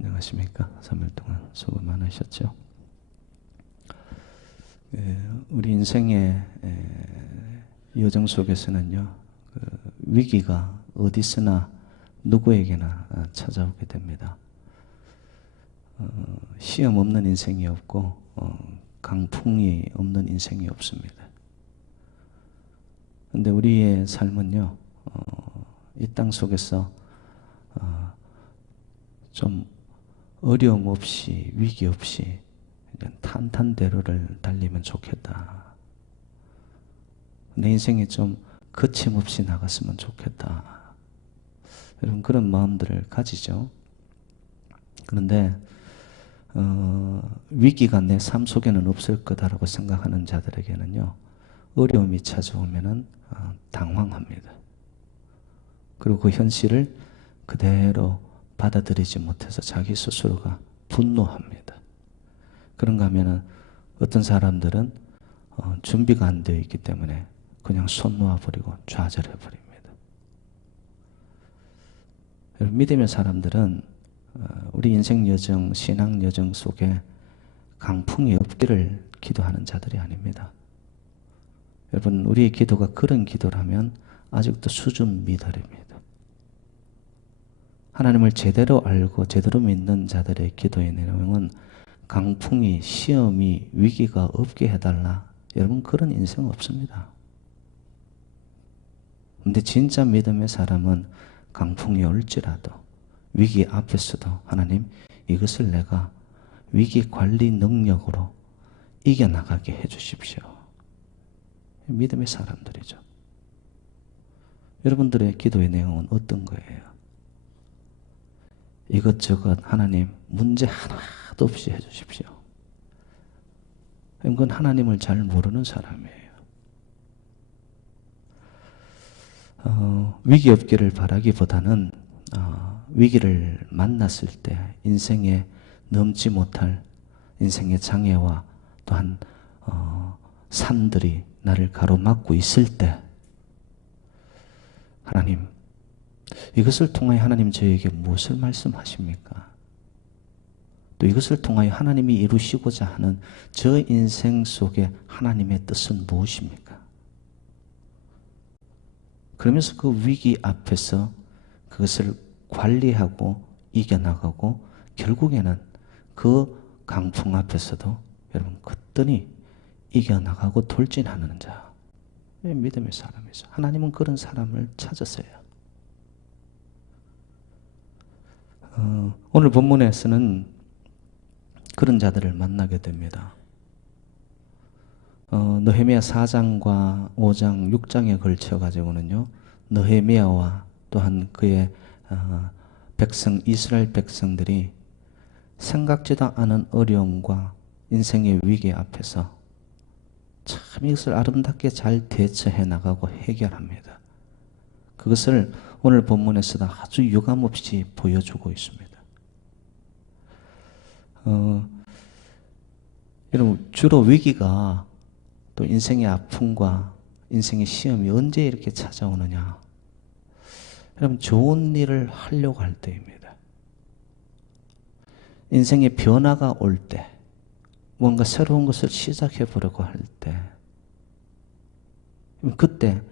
안녕하십니까. 3일 동안 수고 많으셨죠. 우리 인생의 여정 속에서는요, 위기가 어디서나 누구에게나 찾아오게 됩니다. 시험 없는 인생이 없고 강풍이 없는 인생이 없습니다. 그런데 우리의 삶은요, 이 땅 속에서 좀 어려움 없이 위기 없이 탄탄대로를 달리면 좋겠다. 내 인생에 좀 거침없이 나갔으면 좋겠다. 여러분 그런 마음들을 가지죠. 그런데 위기가 내 삶 속에는 없을 거다라고 생각하는 자들에게는요, 어려움이 찾아오면은 당황합니다. 그리고 그 현실을 그대로 받아들이지 못해서 자기 스스로가 분노합니다. 그런가 하면은 어떤 사람들은 준비가 안 되어 있기 때문에 그냥 손 놓아버리고 좌절해버립니다. 믿음의 사람들은 우리 인생 여정, 신앙 여정 속에 강풍이 없기를 기도하는 자들이 아닙니다. 여러분, 우리의 기도가 그런 기도라면 아직도 수준 미달입니다. 하나님을 제대로 알고 제대로 믿는 자들의 기도의 내용은 강풍이, 시험이, 위기가 없게 해달라. 여러분 그런 인생 없습니다. 근데 진짜 믿음의 사람은 강풍이 올지라도 위기 앞에서도 하나님, 이것을 내가 위기 관리 능력으로 이겨나가게 해주십시오. 믿음의 사람들이죠. 여러분들의 기도의 내용은 어떤 거예요? 이것저것 하나님 문제 하나도 없이 해주십시오. 그건 하나님을 잘 모르는 사람이에요. 위기 없기를 바라기보다는 위기를 만났을 때 인생에 넘지 못할 인생의 장애와 또한 산들이 나를 가로막고 있을 때 하나님, 이것을 통하여 하나님 저에게 무엇을 말씀하십니까? 또 이것을 통하여 하나님이 이루시고자 하는 저 인생 속에 하나님의 뜻은 무엇입니까? 그러면서 그 위기 앞에서 그것을 관리하고 이겨나가고 결국에는 그 강풍 앞에서도 여러분 거뜬히 이겨나가고 돌진하는 자, 믿음의 사람이죠. 하나님은 그런 사람을 찾으세요. 오늘 본문에서는 그런 자들을 만나게 됩니다. 느헤미야 4장과 5장, 6장에 걸쳐 가지고는요, 느헤미야와 또한 그의 백성, 이스라엘 백성들이 생각지도 않은 어려움과 인생의 위기 앞에서 참 이것을 아름답게 잘 대처해 나가고 해결합니다. 그것을 오늘 본문에서도 아주 유감없이 보여주고 있습니다. 여러분, 주로 위기가 또 인생의 아픔과 인생의 시험이 언제 이렇게 찾아오느냐? 여러분, 좋은 일을 하려고 할 때입니다. 인생의 변화가 올 때, 뭔가 새로운 것을 시작해 보려고 할 때, 그때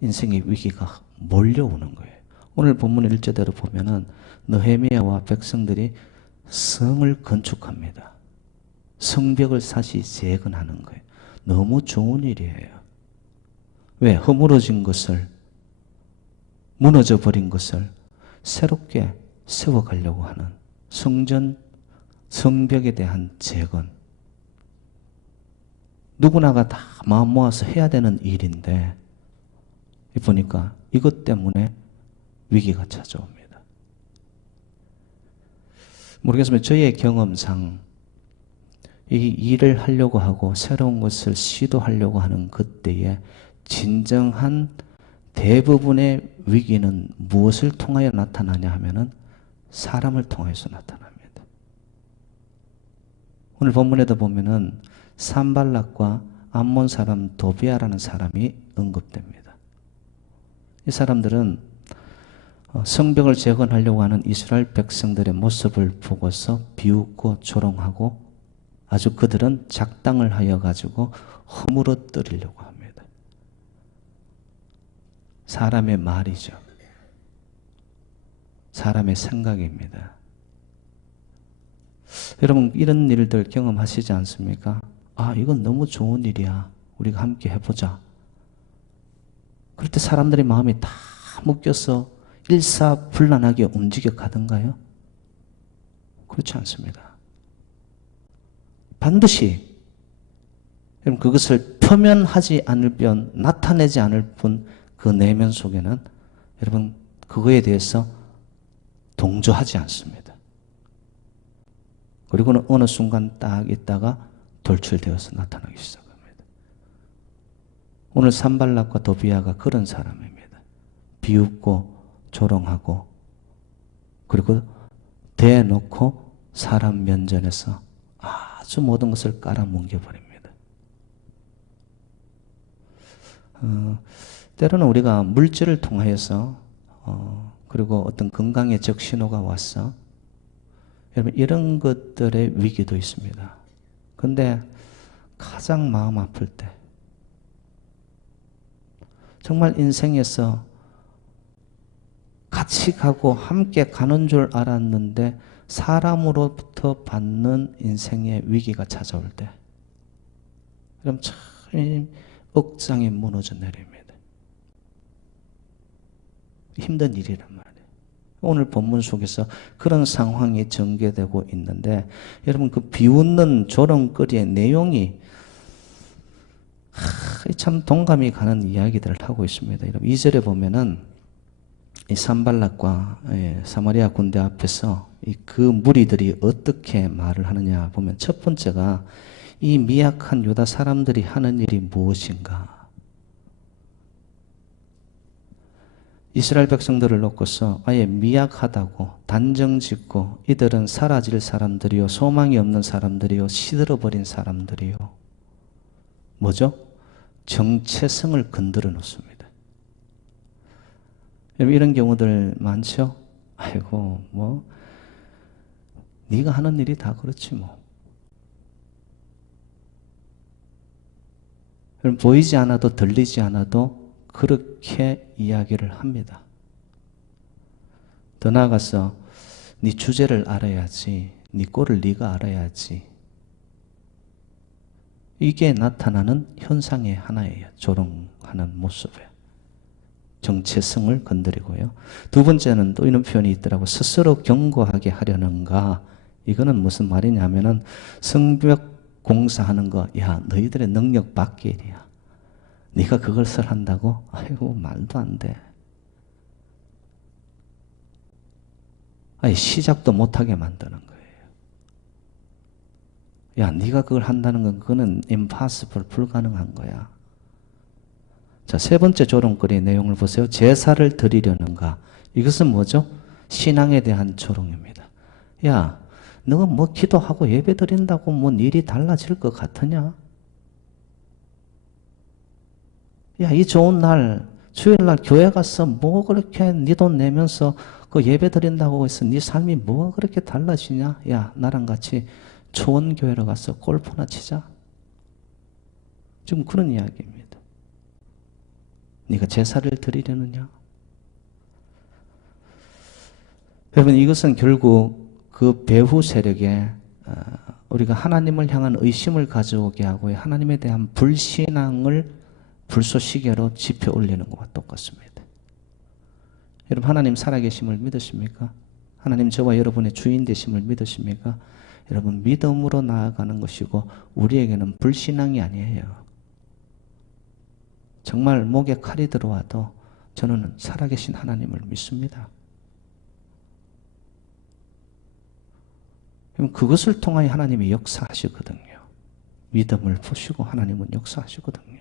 인생의 위기가 몰려오는 거예요. 오늘 본문 1절대로 보면은 느헤미야와 백성들이 성을 건축합니다. 성벽을 다시 재건하는 거예요. 너무 좋은 일이에요. 왜? 허물어진 것을, 무너져 버린 것을 새롭게 세워가려고 하는 성전, 성벽에 대한 재건. 누구나가 다 마음 모아서 해야 되는 일인데 보니까 이것 때문에 위기가 찾아옵니다. 모르겠으면 저의 경험상 이 일을 하려고 하고 새로운 것을 시도하려고 하는 그때에 진정한 대부분의 위기는 무엇을 통하여 나타나냐 하면은 사람을 통해서 나타납니다. 오늘 본문에도 보면은 산발락과 암몬 사람 도비아라는 사람이 언급됩니다. 이 사람들은 성벽을 재건하려고 하는 이스라엘 백성들의 모습을 보고서 비웃고 조롱하고 아주 그들은 작당을 하여 가지고 허물어뜨리려고 합니다. 사람의 말이죠. 사람의 생각입니다. 여러분 이런 일들 경험하시지 않습니까? 아, 이건 너무 좋은 일이야. 우리가 함께 해보자. 그럴 때 사람들의 마음이 다 묶여서 일사불란하게 움직여 가던가요? 그렇지 않습니다. 반드시 여러분 그것을 표면하지 않을 뿐, 나타내지 않을 뿐 그 내면 속에는 여러분 그거에 대해서 동조하지 않습니다. 그리고는 어느 순간 딱 있다가 돌출되어서 나타나기 시작합니다. 오늘 산발락과 도비아가 그런 사람입니다. 비웃고 조롱하고 그리고 대놓고 사람 면전에서 아주 모든 것을 깔아뭉개버립니다. 때로는 우리가 물질을 통하여서 그리고 어떤 건강의 적신호가 왔어. 여러분 이런 것들의 위기도 있습니다. 근데 가장 마음 아플 때 정말 인생에서 같이 가고 함께 가는 줄 알았는데 사람으로부터 받는 인생의 위기가 찾아올 때 그럼 참 억장이 무너져 내립니다. 힘든 일이란 말이에요. 오늘 본문 속에서 그런 상황이 전개되고 있는데 여러분 그 비웃는 조롱거리의 내용이 참 동감이 가는 이야기들을 하고 있습니다. 여러분 2절에 보면은 이 산발락과 사마리아 군대 앞에서 그 무리들이 어떻게 말을 하느냐 보면 첫 번째가 이 미약한 유다 사람들이 하는 일이 무엇인가? 이스라엘 백성들을 놓고서 아예 미약하다고 단정짓고 이들은 사라질 사람들이요 소망이 없는 사람들이요 시들어버린 사람들이요 뭐죠? 정체성을 건드려 놓습니다. 여러분 이런 경우들 많죠? 아이고 뭐 네가 하는 일이 다 그렇지 뭐. 여러분 보이지 않아도 들리지 않아도 그렇게 이야기를 합니다. 더 나아가서 네 주제를 알아야지, 네 꼴을 네가 알아야지. 이게 나타나는 현상의 하나예요. 조롱하는 모습에. 정체성을 건드리고요. 두 번째는 또 이런 표현이 있더라고. 스스로 견고하게 하려는가. 이거는 무슨 말이냐면은 성벽 공사하는 거, 야 너희들의 능력 밖의 일이야. 네가 그것을 한다고? 아이고 말도 안 돼. 아니 시작도 못하게 만드는 거예요. 야 네가 그걸 한다는 건 그거는 impossible, 불가능한 거야. 자, 세 번째 조롱거리의 내용을 보세요. 제사를 드리려는가? 이것은 뭐죠? 신앙에 대한 조롱입니다. 야 너가 뭐 기도하고 예배 드린다고 뭐 일이 달라질 것 같으냐? 야, 이 좋은 날, 주일날 교회 가서 뭐 그렇게 네 돈 내면서 그 예배 드린다고 해서 네 삶이 뭐가 그렇게 달라지냐? 야, 나랑 같이 초원교회로 가서 골프나 치자. 지금 그런 이야기입니다. 네가 제사를 드리려느냐? 여러분 이것은 결국 그 배후 세력에 우리가 하나님을 향한 의심을 가져오게 하고 하나님에 대한 불신앙을 불쏘시개로 지펴 올리는 것과 똑같습니다. 여러분 하나님 살아계심을 믿으십니까? 하나님 저와 여러분의 주인 되심을 믿으십니까? 여러분 믿음으로 나아가는 것이고 우리에게는 불신앙이 아니에요. 정말 목에 칼이 들어와도 저는 살아계신 하나님을 믿습니다. 그것을 통하여 하나님이 역사하시거든요. 믿음을 보시고 하나님은 역사하시거든요.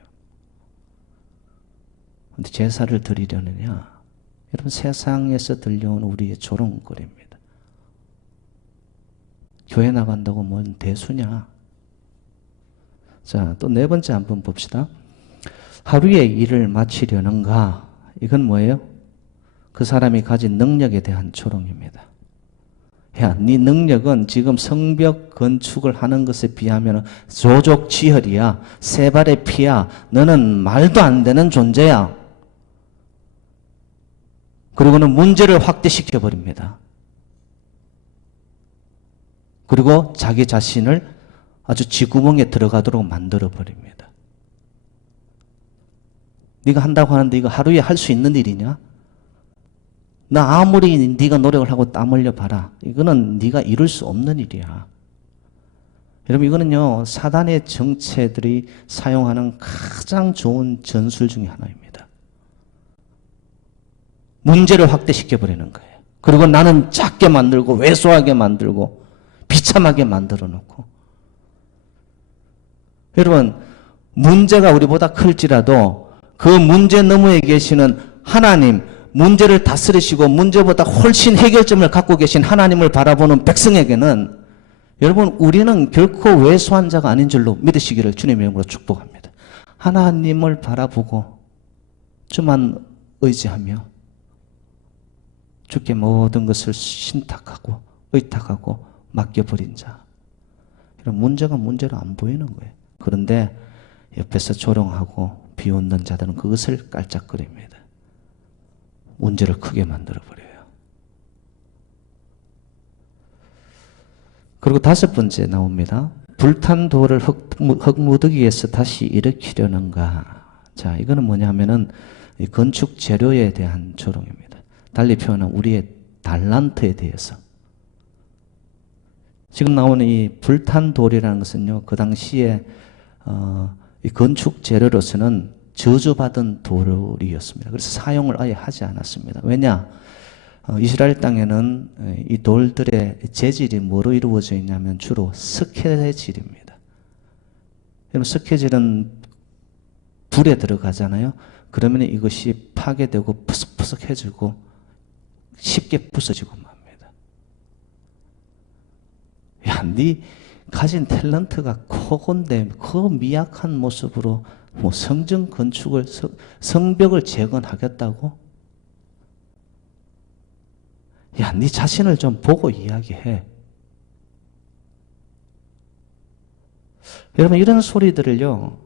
그런데 제사를 드리려느냐? 여러분 세상에서 들려온 우리의 조롱거리입니다. 교회 나간다고 뭔 대수냐? 자, 또 네 번째 한번 봅시다. 하루의 일을 마치려는가? 이건 뭐예요? 그 사람이 가진 능력에 대한 조롱입니다. 야, 네 능력은 지금 성벽 건축을 하는 것에 비하면 조족지혈이야. 세 발의 피야. 너는 말도 안 되는 존재야. 그리고는 문제를 확대시켜 버립니다. 그리고 자기 자신을 아주 쥐구멍에 들어가도록 만들어 버립니다. 네가 한다고 하는데 이거 하루에 할 수 있는 일이냐? 나 아무리 네가 노력을 하고 땀 흘려 봐라. 이거는 네가 이룰 수 없는 일이야. 여러분, 이거는요, 사단의 정체들이 사용하는 가장 좋은 전술 중에 하나입니다. 문제를 확대시켜 버리는 거예요. 그리고 나는 작게 만들고 왜소하게 만들고 비참하게 만들어 놓고. 여러분, 문제가 우리보다 클지라도 그 문제 너머에 계시는 하나님, 문제를 다스리시고 문제보다 훨씬 해결점을 갖고 계신 하나님을 바라보는 백성에게는 여러분, 우리는 결코 왜소한 자가 아닌 줄로 믿으시기를 주님의 이름으로 축복합니다. 하나님을 바라보고 주만 의지하며 주께 모든 것을 신탁하고 의탁하고 맡겨버린 자. 이런 문제가 문제로 안 보이는 거예요. 그런데 옆에서 조롱하고 비웃는 자들은 그것을 깔짝거립니다. 문제를 크게 만들어버려요. 그리고 다섯 번째 나옵니다. 불탄 돌을 흙무더기에서 다시 일으키려는가. 자, 이거는 뭐냐면은 건축 재료에 대한 조롱입니다. 달리 표현하면 우리의 달란트에 대해서. 지금 나오는 이 불탄 돌이라는 것은요, 그 당시에 이 건축 재료로서는 저주받은 돌이었습니다. 그래서 사용을 아예 하지 않았습니다. 왜냐? 이스라엘 땅에는 이 돌들의 재질이 뭐로 이루어져 있냐면 주로 스케질입니다. 여러분, 스케질은 불에 들어가잖아요. 그러면 이것이 파괴되고 푸석푸석해지고 쉽게 부서지고 맙니다. 야, 네 가진 탤런트가 그건데 그 미약한 모습으로 뭐 성전 건축을, 성벽을 재건하겠다고? 야, 네 자신을 좀 보고 이야기해. 여러분, 이런 소리들을요,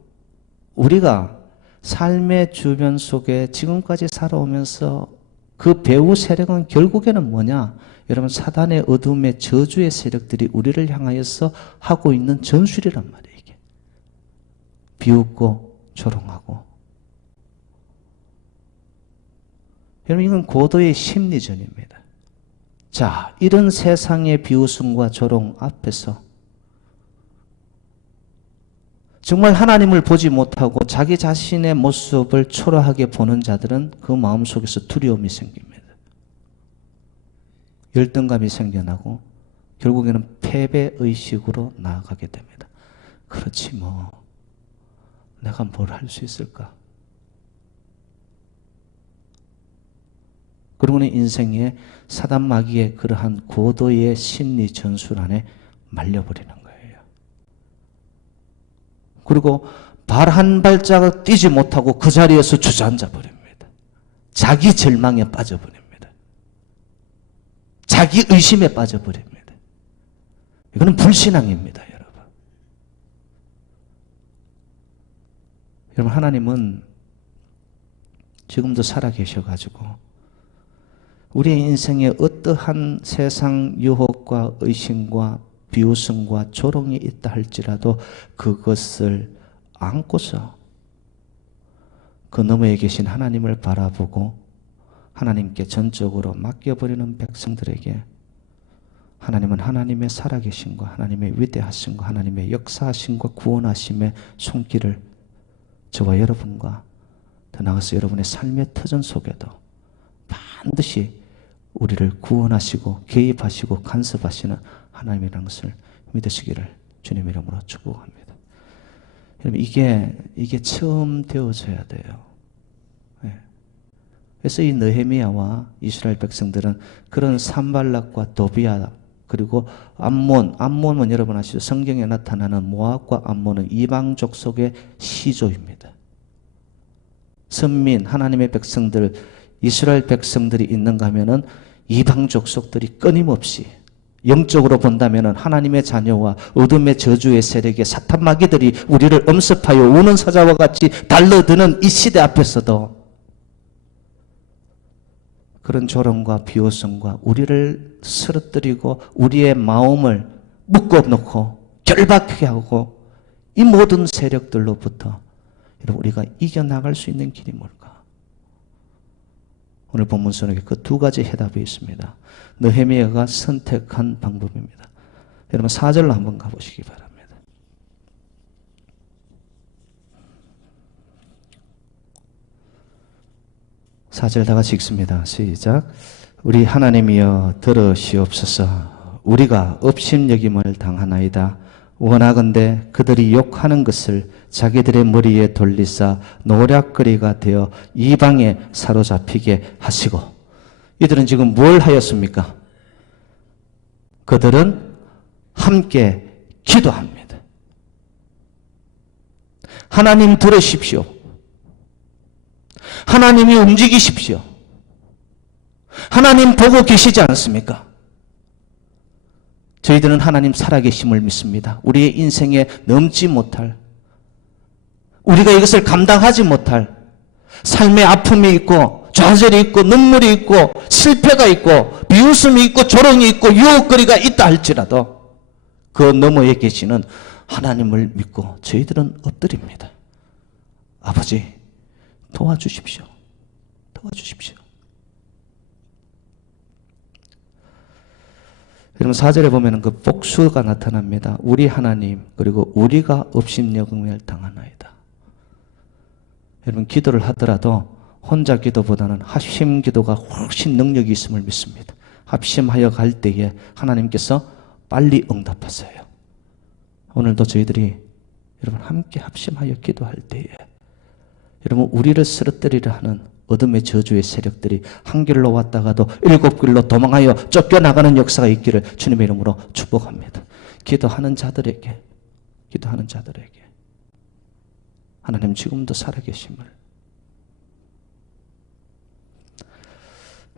우리가 삶의 주변 속에 지금까지 살아오면서 그 배후 세력은 결국에는 뭐냐? 여러분, 사단의 어둠의 저주의 세력들이 우리를 향하여서 하고 있는 전술이란 말이에요, 이게. 비웃고 조롱하고. 여러분, 이건 고도의 심리전입니다. 자, 이런 세상의 비웃음과 조롱 앞에서 정말 하나님을 보지 못하고 자기 자신의 모습을 초라하게 보는 자들은 그 마음속에서 두려움이 생깁니다. 열등감이 생겨나고 결국에는 패배의식으로 나아가게 됩니다. 그렇지 뭐, 내가 뭘 할 수 있을까? 그러고는 인생의 사단 마귀의 그러한 고도의 심리 전술 안에 말려버리는 거예요. 그리고 발 한 발자국 뛰지 못하고 그 자리에서 주저앉아 버립니다. 자기 절망에 빠져버립니다. 자기 의심에 빠져버립니다. 이거는 불신앙입니다, 여러분. 여러분, 하나님은 지금도 살아계셔가지고 우리의 인생에 어떠한 세상 유혹과 의심과 비웃음과 조롱이 있다 할지라도 그것을 안고서 그 너머에 계신 하나님을 바라보고 하나님께 전적으로 맡겨버리는 백성들에게 하나님은 하나님의 살아계심과 하나님의 위대하심과 하나님의 역사하심과 구원하심의 손길을 저와 여러분과 더 나아가서 여러분의 삶의 터전 속에도 반드시 우리를 구원하시고 개입하시고 간섭하시는 하나님이라는 것을 믿으시기를 주님 이름으로 축복합니다. 여러분, 이게 처음 되어져야 돼요. 네. 그래서 이 느헤미야와 이스라엘 백성들은 그런 산발락과 도비아 그리고 암몬은 여러분 아시죠? 성경에 나타나는 모압과 암몬은 이방족 속의 시조입니다. 선민 하나님의 백성들 이스라엘 백성들이 있는가 하면은 이방 족속들이 끊임없이 영적으로 본다면 하나님의 자녀와 어둠의 저주의 세력의 사탄 마귀들이 우리를 엄습하여 우는 사자와 같이 달려드는 이 시대 앞에서도 그런 조롱과 비호성과 우리를 쓰러뜨리고 우리의 마음을 묶어놓고 결박하게 하고 이 모든 세력들로부터 우리가 이겨나갈 수 있는 길이 뭘까? 오늘 본문 속에 그 두 가지 해답이 있습니다. 느헤미야가 선택한 방법입니다. 여러분 4절로 한번 가보시기 바랍니다. 4절 다 같이 읽습니다. 시작. 우리 하나님이여 들으시옵소서. 우리가 업심여김을 당하나이다. 원하건대 그들이 욕하는 것을 자기들의 머리에 돌리사 노략거리가 되어 이방에 사로잡히게 하시고. 이들은 지금 뭘 하였습니까? 그들은 함께 기도합니다. 하나님 들으십시오. 하나님이 움직이십시오. 하나님 보고 계시지 않습니까? 저희들은 하나님 살아계심을 믿습니다. 우리의 인생에 넘지 못할, 우리가 이것을 감당하지 못할 삶의 아픔이 있고 좌절이 있고 눈물이 있고 실패가 있고 비웃음이 있고 조롱이 있고 유혹거리가 있다 할지라도 그 너머에 계시는 하나님을 믿고 저희들은 엎드립니다. 아버지 도와주십시오. 도와주십시오. 여러분 4절에 보면 그 복수가 나타납니다. 우리 하나님 그리고 우리가 업심여김을 당하나이다. 여러분 기도를 하더라도 혼자 기도보다는 합심 기도가 훨씬 능력이 있음을 믿습니다. 합심하여 갈 때에 하나님께서 빨리 응답하세요. 오늘도 저희들이 여러분 함께 합심하여 기도할 때에 여러분 우리를 쓰러뜨리려 하는 어둠의 저주의 세력들이 한 길로 왔다가도 7길로 도망하여 쫓겨나가는 역사가 있기를 주님의 이름으로 축복합니다. 기도하는 자들에게 하나님 지금도 살아계심을.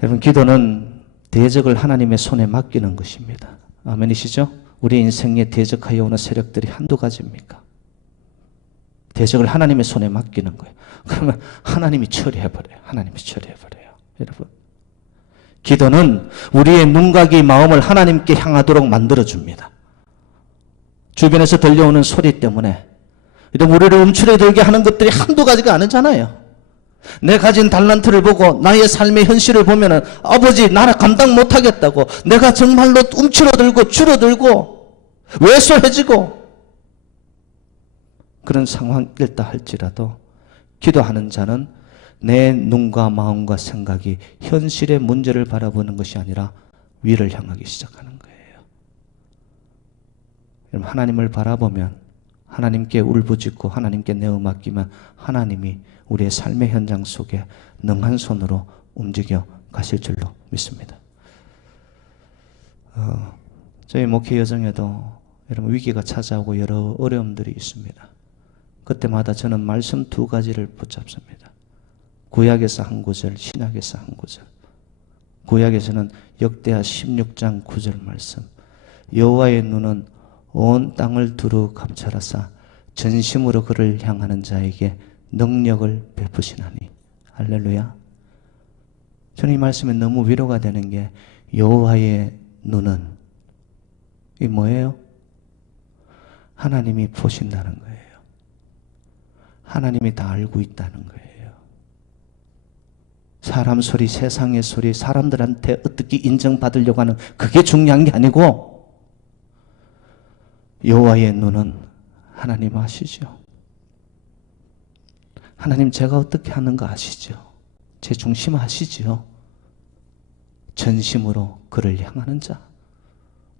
여러분 기도는 대적을 하나님의 손에 맡기는 것입니다. 아멘이시죠? 우리 인생에 대적하여 오는 세력들이 한두 가지입니까? 대적을 하나님의 손에 맡기는 거예요. 그러면 하나님이 처리해버려요. 하나님이 처리해버려요. 여러분 기도는 우리의 눈각이 마음을 하나님께 향하도록 만들어줍니다. 주변에서 들려오는 소리 때문에 우리를 움츠러들게 하는 것들이 한두 가지가 아니잖아요. 내 가진 달란트를 보고 나의 삶의 현실을 보면은 아버지 나라 감당 못하겠다고 내가 정말로 움츠러들고 줄어들고 왜소해지고 그런 상황일다 할지라도 기도하는 자는 내 눈과 마음과 생각이 현실의 문제를 바라보는 것이 아니라 위를 향하기 시작하는 거예요. 여러분 하나님을 바라보면 하나님께 울부짖고 하나님께 내어 맡기면 하나님이 우리의 삶의 현장 속에 능한 손으로 움직여 가실 줄로 믿습니다. 저희 목회 여정에도 여러분 위기가 찾아오고 여러 어려움들이 있습니다. 그때마다 저는 말씀 두 가지를 붙잡습니다. 구약에서 한 구절, 신약에서 한 구절. 구약에서는 역대하 16장 9절 말씀. 여호와의 눈은 온 땅을 두루 감찰하사 전심으로 그를 향하는 자에게 능력을 베푸시나니. 할렐루야. 저는 이 말씀에 너무 위로가 되는 게 여호와의 눈은 이 뭐예요? 하나님이 보신다는 거예요. 하나님이 다 알고 있다는 거예요. 사람 소리, 세상의 소리, 사람들한테 어떻게 인정받으려고 하는 그게 중요한 게 아니고 여호와의 눈은 하나님 아시죠? 하나님 제가 어떻게 하는가 아시죠? 제 중심 아시죠? 전심으로 그를 향하는 자,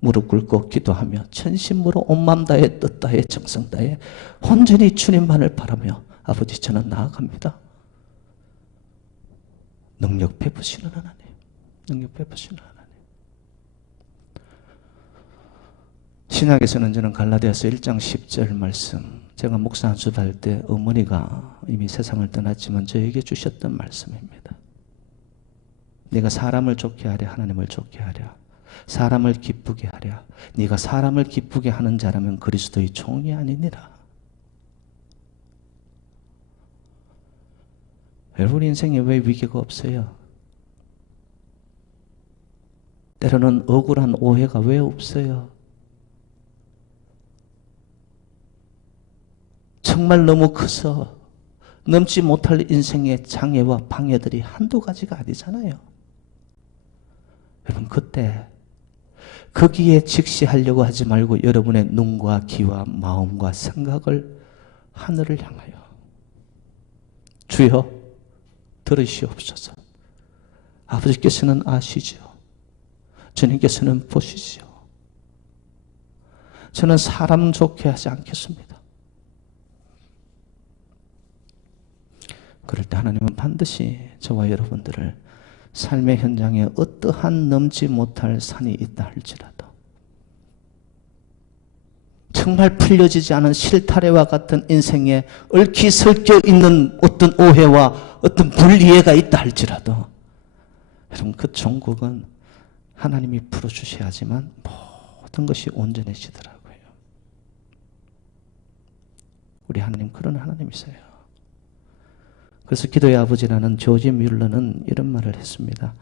무릎 꿇고 기도하며 전심으로 온 맘 다해 뜻 다해 정성 다해 온전히 주님만을 바라며 아버지 저는 나아갑니다. 능력 베푸시는 하나님, 능력 베푸시는 하나님. 신약에서는 저는 갈라디아서 1장 10절 말씀, 제가 목사 안수할 때 어머니가 이미 세상을 떠났지만 저에게 주셨던 말씀입니다. 네가 사람을 좋게 하랴 하나님을 좋게 하랴. 사람을 기쁘게 하랴. 네가 사람을 기쁘게 하는 자라면 그리스도의 종이 아니니라. 여러분 인생에 왜 위기가 없어요? 때로는 억울한 오해가 왜 없어요? 정말 너무 커서 넘지 못할 인생의 장애와 방해들이 한두 가지가 아니잖아요. 여러분 그때 거기에 직시하려고 하지 말고 여러분의 눈과 귀와 마음과 생각을 하늘을 향하여 주여 들으시옵소서. 아버지께서는 아시죠. 주님께서는 보시죠. 저는 사람 좋게 하지 않겠습니다. 그럴 때 하나님은 반드시 저와 여러분들을 삶의 현장에 어떠한 넘지 못할 산이 있다 할지라도 정말 풀려지지 않은 실타래와 같은 인생에 얽히 설켜 있는 어떤 오해와 어떤 불이해가 있다 할지라도 여러분 그 종국은 하나님이 풀어주셔야지만 모든 것이 온전해지더라고요. 우리 하나님 그런 하나님이세요. 그래서 기도의 아버지라는 조지 뮬러는 이런 말을 했습니다.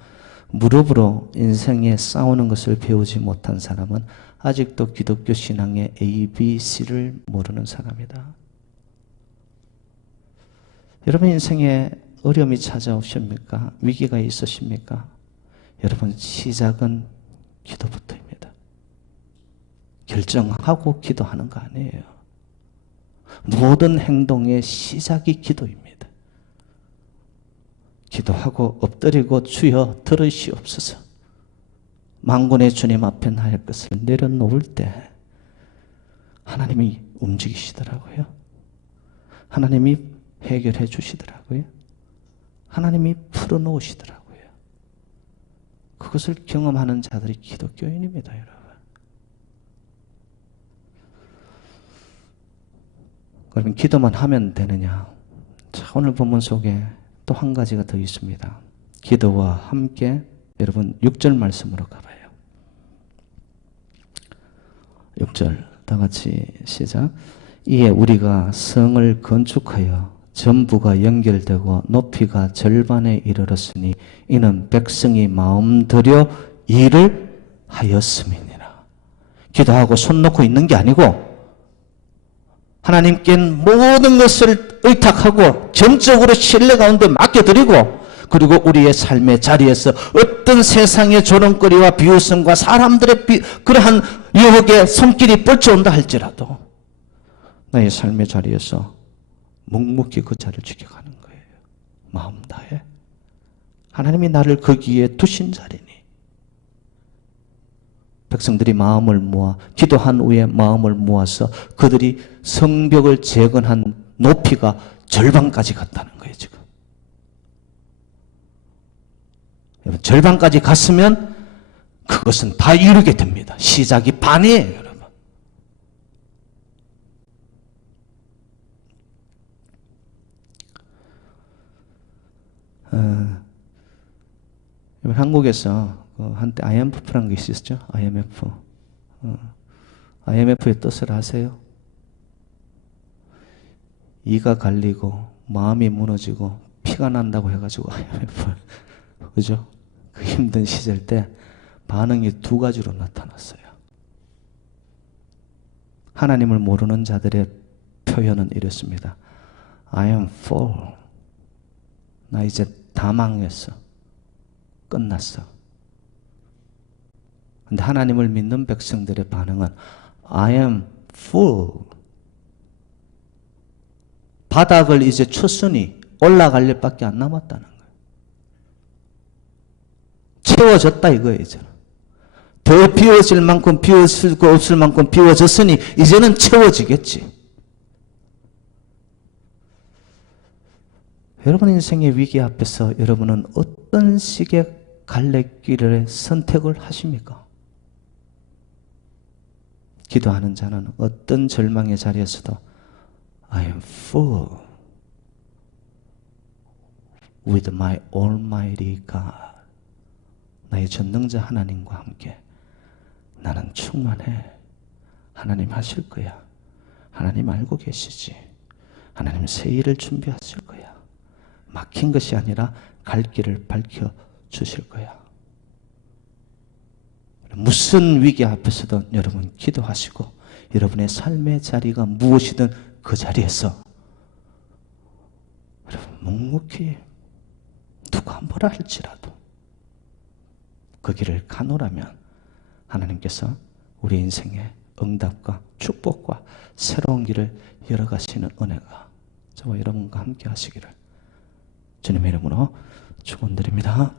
무릎으로 인생에 싸우는 것을 배우지 못한 사람은 아직도 기독교 신앙의 A, B, C를 모르는 사람이다. 여러분 인생에 어려움이 찾아오십니까? 위기가 있으십니까? 여러분 시작은 기도부터입니다. 결정하고 기도하는 거 아니에요. 모든 행동의 시작이 기도입니다. 기도하고 엎드리고 주여 들으시옵소서. 만군의 주님 앞에 나의 것을 내려놓을 때 하나님이 움직이시더라고요. 하나님이 해결해 주시더라고요. 하나님이 풀어놓으시더라고요. 그것을 경험하는 자들이 기독교인입니다, 여러분. 그러면 기도만 하면 되느냐? 자, 오늘 본문 속에 또 한 가지가 더 있습니다. 기도와 함께 여러분 6절 말씀으로 가봐요. 6절 다 같이 시작. 이에 우리가 성을 건축하여 전부가 연결되고 높이가 절반에 이르렀으니 이는 백성이 마음 들여 일을 하였음이니라. 기도하고 손 놓고 있는 게 아니고 하나님께 모든 것을 의탁하고 전적으로 신뢰 가운데 맡겨드리고 그리고 우리의 삶의 자리에서 어떤 세상의 조롱거리와 비웃음과 사람들의 그러한 유혹에 손길이 뻗쳐온다 할지라도 나의 삶의 자리에서 묵묵히 그 자리를 지켜가는 거예요. 마음 다해. 하나님이 나를 거기에 두신 자리니 백성들이 마음을 모아 기도한 후에 마음을 모아서 그들이 성벽을 재건한 높이가 절반까지 갔다는 거예요. 지금 여러분, 절반까지 갔으면 그것은 다 이루게 됩니다. 시작이 반이에요, 여러분. 한국에서 한때 IMF라는 게 있었죠. IMF. IMF의 뜻을 아세요? 이가 갈리고 마음이 무너지고 피가 난다고 해가지고 IMF. 그죠? 그 힘든 시절 때 반응이 두 가지로 나타났어요. 하나님을 모르는 자들의 표현은 이렇습니다. I am full. 나 이제 다 망했어. 끝났어. 근데 하나님을 믿는 백성들의 반응은 I am full. 바닥을 이제 쳤으니 올라갈 일밖에 안 남았다는 거예요. 채워졌다 이거예요, 이제는. 더 비워질 만큼 비워질 거 없을 만큼 비워졌으니 이제는 채워지겠지. 여러분 인생의 위기 앞에서 여러분은 어떤 식의 갈래길을 선택을 하십니까? 기도하는 자는 어떤 절망의 자리에서도 I am full with my almighty God. 나의 전능자 하나님과 함께 나는 충만해. 하나님 하실 거야. 하나님 알고 계시지. 하나님 새 일을 준비하실 거야. 막힌 것이 아니라 갈 길을 밝혀주실 거야. 무슨 위기 앞에서도 여러분 기도하시고 여러분의 삶의 자리가 무엇이든 그 자리에서 여러분 묵묵히 누가 뭐라 할지라도 그 길을 가노라면 하나님께서 우리 인생에 응답과 축복과 새로운 길을 열어가시는 은혜가 저와 여러분과 함께 하시기를 주님의 이름으로 축원드립니다.